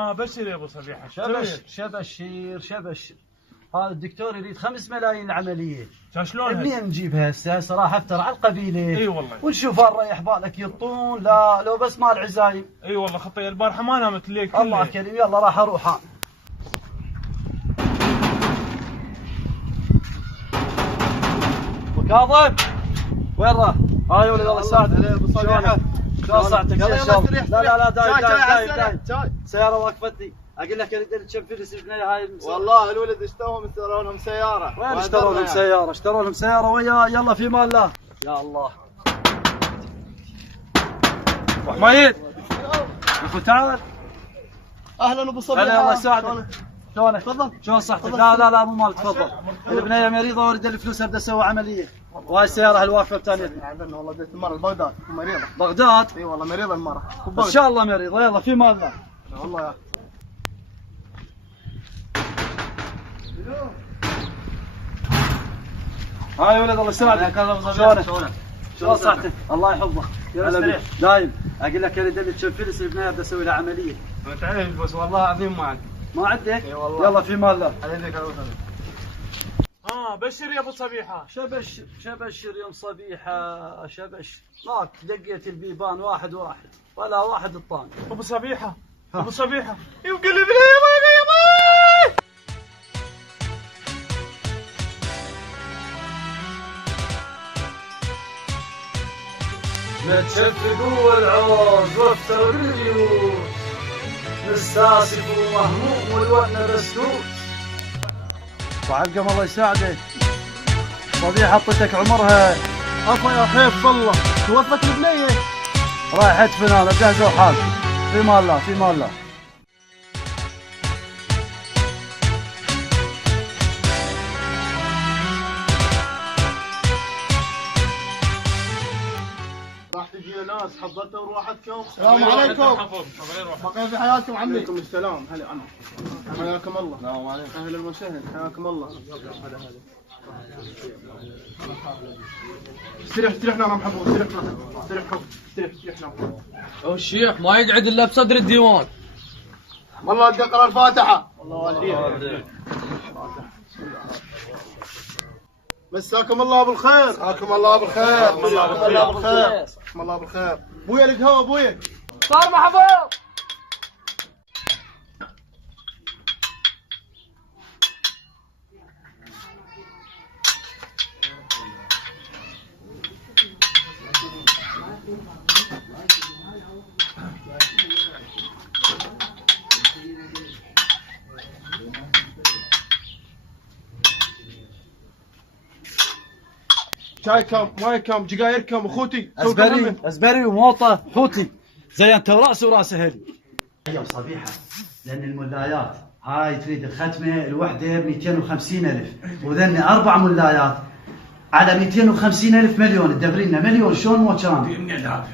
بشر يا ابو صبيحه. شبشر. هذا الدكتور يريد 5 ملايين العمليه. شلون منين نجيبها هسه؟ راح افتر على القبيله. اي والله. ونشوف ريح بالك يطون. لا لو بس مال عزايم. اي والله خطيه البارحه ما نامت الليل كله. الله كريم. يلا راح اروح ها. كاظم وين راح؟ هاي ولد الله يساعدك. شلون صحتك؟ لا دايم. سيارة واقفتني. اقول لك اريد كم فلس البنيه هاي والله الولد اشتروهم لهم سيارة. وين اشتروا لهم سيارة ويا يلا في مال الله. يا الله. ابو حميد. يقول تعال. اهلا ابو صبيحة. هلا الله يساعدك. شلونك؟ تفضل. شلون صحتك؟ لا مو مال تفضل. البنيه مريضة واريد الفلوس ابدا اسوي عملية. وهاي السيارة الواقفة بتانيتنا. والله بديت المرة بغداد مريضة. بغداد؟ اي والله مريضة المرة. ان شاء الله مريضة. يلا في مال الله. والله يا هاي ولد الله يساعدك. شلونك؟ شلون صحتك؟ الله يحفظك. هلا دايم. اقول لك اريد اللي تشوف فلس البنيه بدي اسوي لها عمليه. ما تعرف بس والله العظيم ما عندي. ما عندك؟ اي والله. يلا في مال الله. بشر يا ابو صبيحه. شبشر يا ام صبيحه. ماك دقيت البيبان واحد ولا واحد الطان. ابو صبيحه يوقف لي متشفقوا العوز وافتروا البيوت. مستاسف ومهموم والوأن بسكوت. وعلقم الله يساعدك. صبيحة حطتك عمرها. عفا يا حيف والله. توفت البنية. رايحة فنان جهزوا حالك. في مال الله. راح تجي ناس حضرتوا روحتكم. السلام عليكم. بقيت في حياتكم عمي. عليكم السلام. هلا عمي. حياكم الله. السلام عليكم. اهلا وسهلا. حياكم الله. استريح نام محمود. استريح نام. الشيخ ما يقعد الا بصدر الديوان. والله ادي اقرا الفاتحة. الله والديك. مساكم الله بالخير. مساكم الله بالخير. ابويا القهوة ابويا. صار محفوظ. شايكم مايكم جقايركم اخوتي. ازبري وموطه حوتي. زي انت وراس اهلي. يا صبيحه لان الملايات هاي تريد الختمه الوحده ب 250,000 وذني 4 ملايات على 250,000 مليون. تدبرينا مليون شلون مو كان؟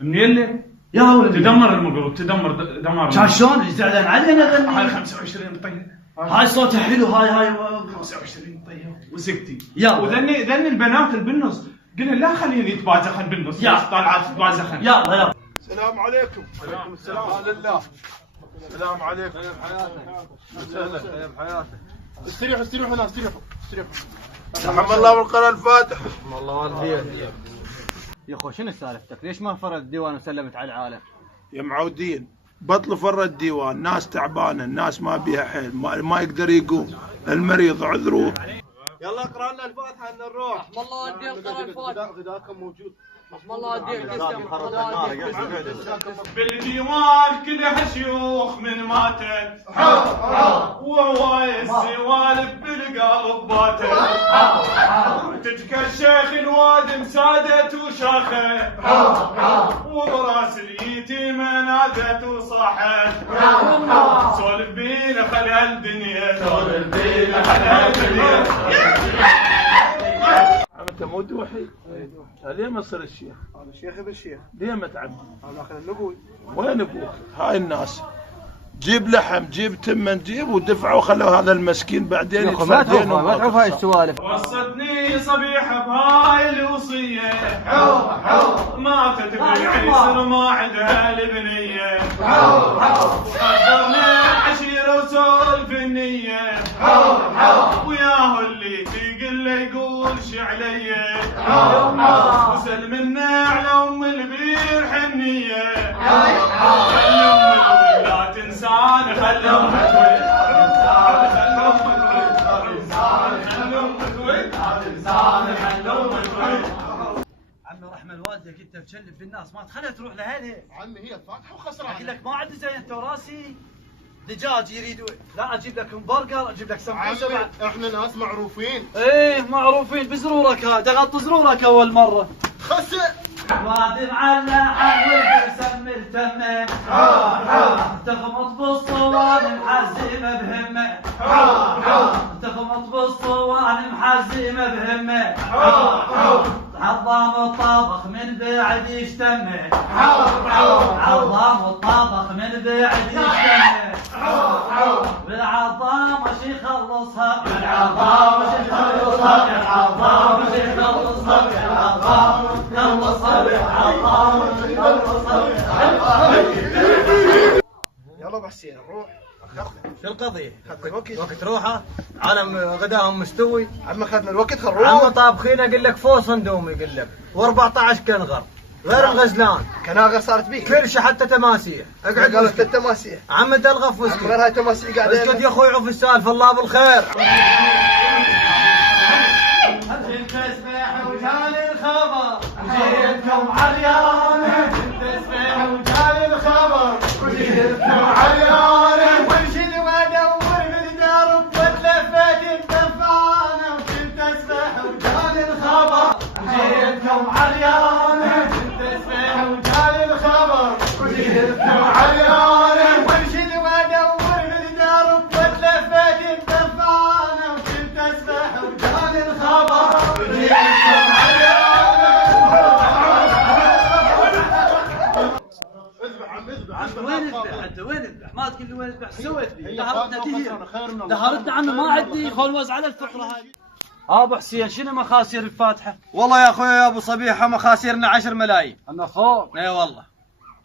منين لي؟ يا ولد تدمر المقلوب تدمر دمار. كان شلون زعلان علينا ذني. هاي 25 طيب. هاي صوتها حلو. هاي 25 طيب وسكتي. يلا وذني البنات اللي بالنص قلنا لا خليني يتبازخن بالنص. طالعات تتبازخن. يلا. السلام عليكم. وعليكم السلام. لله. السلام عليكم. سهلا. استريحوا هنا. استريحوا. رحم الله والقرى الفاتح. رحم الله والديك. يا اخو شنو سالفتك؟ ليش ما فرد الديوان وسلمت على العالم؟ يا معودين بطلوا فرة الديوان. ناس تعبانه. الناس ما بيها حيل. ما يقدر يقوم. المريض عذروه. يلا اقرا لنا الفاتحه ان نروح. رحم الله والديك. اقرا الفاتحه. غداكم موجود. رحم الله والديك. بالديوان كلها شيوخ من ماتت وهواي السوالف بالقلب باتت. تجكى الشيخ الوادم سادت وشاخت وبراس اليتيم نادت وصاحت. سولف بينا خل هالدنيا. انت مو دوحي؟ ليه ما صار الشيخ؟ هذا الشيخ ابن الشيخ. ليه ما تعب؟ هذا اخذ ابوي. وين ابوك؟ هاي الناس جيب لحم جيب تمن جيب ودفعوا خلوا هذا المسكين بعدين يتفردين. ما تعرف هاي السوالف. وصتني صبيحه بهاي الوصيه ما تتبع عيسر ما عندها البنيه. وامشي علي وسلمنا على ام البير حنيه خلي امك لا تنساني خلي امك عمي رحمة الوالدة كنت تشلف بالناس ما تخليها تروح لهذه. عمي هي الفاتحه وخسرانه. اقول لك ما عندي زي انت وراسي دجاج يريدوا. لا اجيب لك برجر اجيب لك سمبوسه بعد. احنا ناس معروفين. ايه معروفين بزرورك هذا غط زرورك اول مره. خسئ وادي معلق عالولد سمي التمه تخمط بالصوان محزمه بهمه تخمط بالصوان محزمه بهمه عظام الطابخ من بعد يشتمه عظام الطابخ من بعد يشتمه بالعظام وش يخلصها بالعظام وش يخلصها بالعظام وش يخلصها بالعظام خلصها بالعظام وش يخلصها يلا ابو حسين نروح. شو القضية؟ وقت روحه عالم غداهم مستوي. عم اخذنا الوقت خل نروح. عم طابخين اقول لك فوص اندومي يقول لك و14 كنغر غير الغزلان. كناغه صارت بيك. كرشه حتى تماسيح. اقعد قالت التماسيح. عم تلغف غير واسكت. هاي تماسيح قاعده. اسكت يا اخوي عوف السالفه الله بالخير. تسبح وجاني الخبر جيتكم عريانه تسبح وجاني الخبر وجيتكم عريانه وانشد وادور بالدار وتلفت الدفانه وكنت اسبح وجاني الخبر جيتكم عريانه تسبح وجاني الخبر وجيتكم عريانه وانشد وادور بالدار وتلفت الدفانه وكنت اسبح وجاني الخبر وين اذبح انت وين اذبح؟ ما تقول لي وين اذبح سويت بي؟ دهرتنا كثير دهرتنا عمي ما عندي خلوز على الفقره هذه. ابو حسين شنو مخاسر الفاتحه؟ والله يا اخوي يا ابو صبيحه مخاسرنا 10 ملايين. اما فوق اي والله.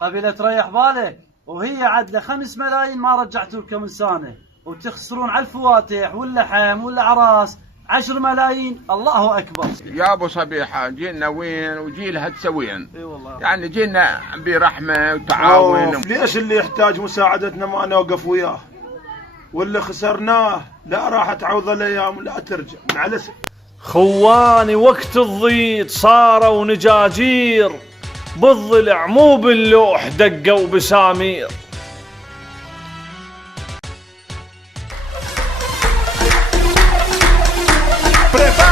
قبيله تريح بالك وهي عدله 5 ملايين ما رجعتوا لكم من سنه وتخسرون على الفواتح واللحم والاعراس 10 ملايين الله اكبر. يا ابو صبيحه جينا وين وجيلها تسوين. اي والله يعني جينا برحمه وتعاون. ليش اللي يحتاج مساعدتنا ما نوقف وياه؟ واللي خسرناه لا راح تعوض الايام لا ترجع مع الاسف. خواني وقت الضيق صاروا نجاجير بالضلع مو باللوح دقوا بسامير. Prepara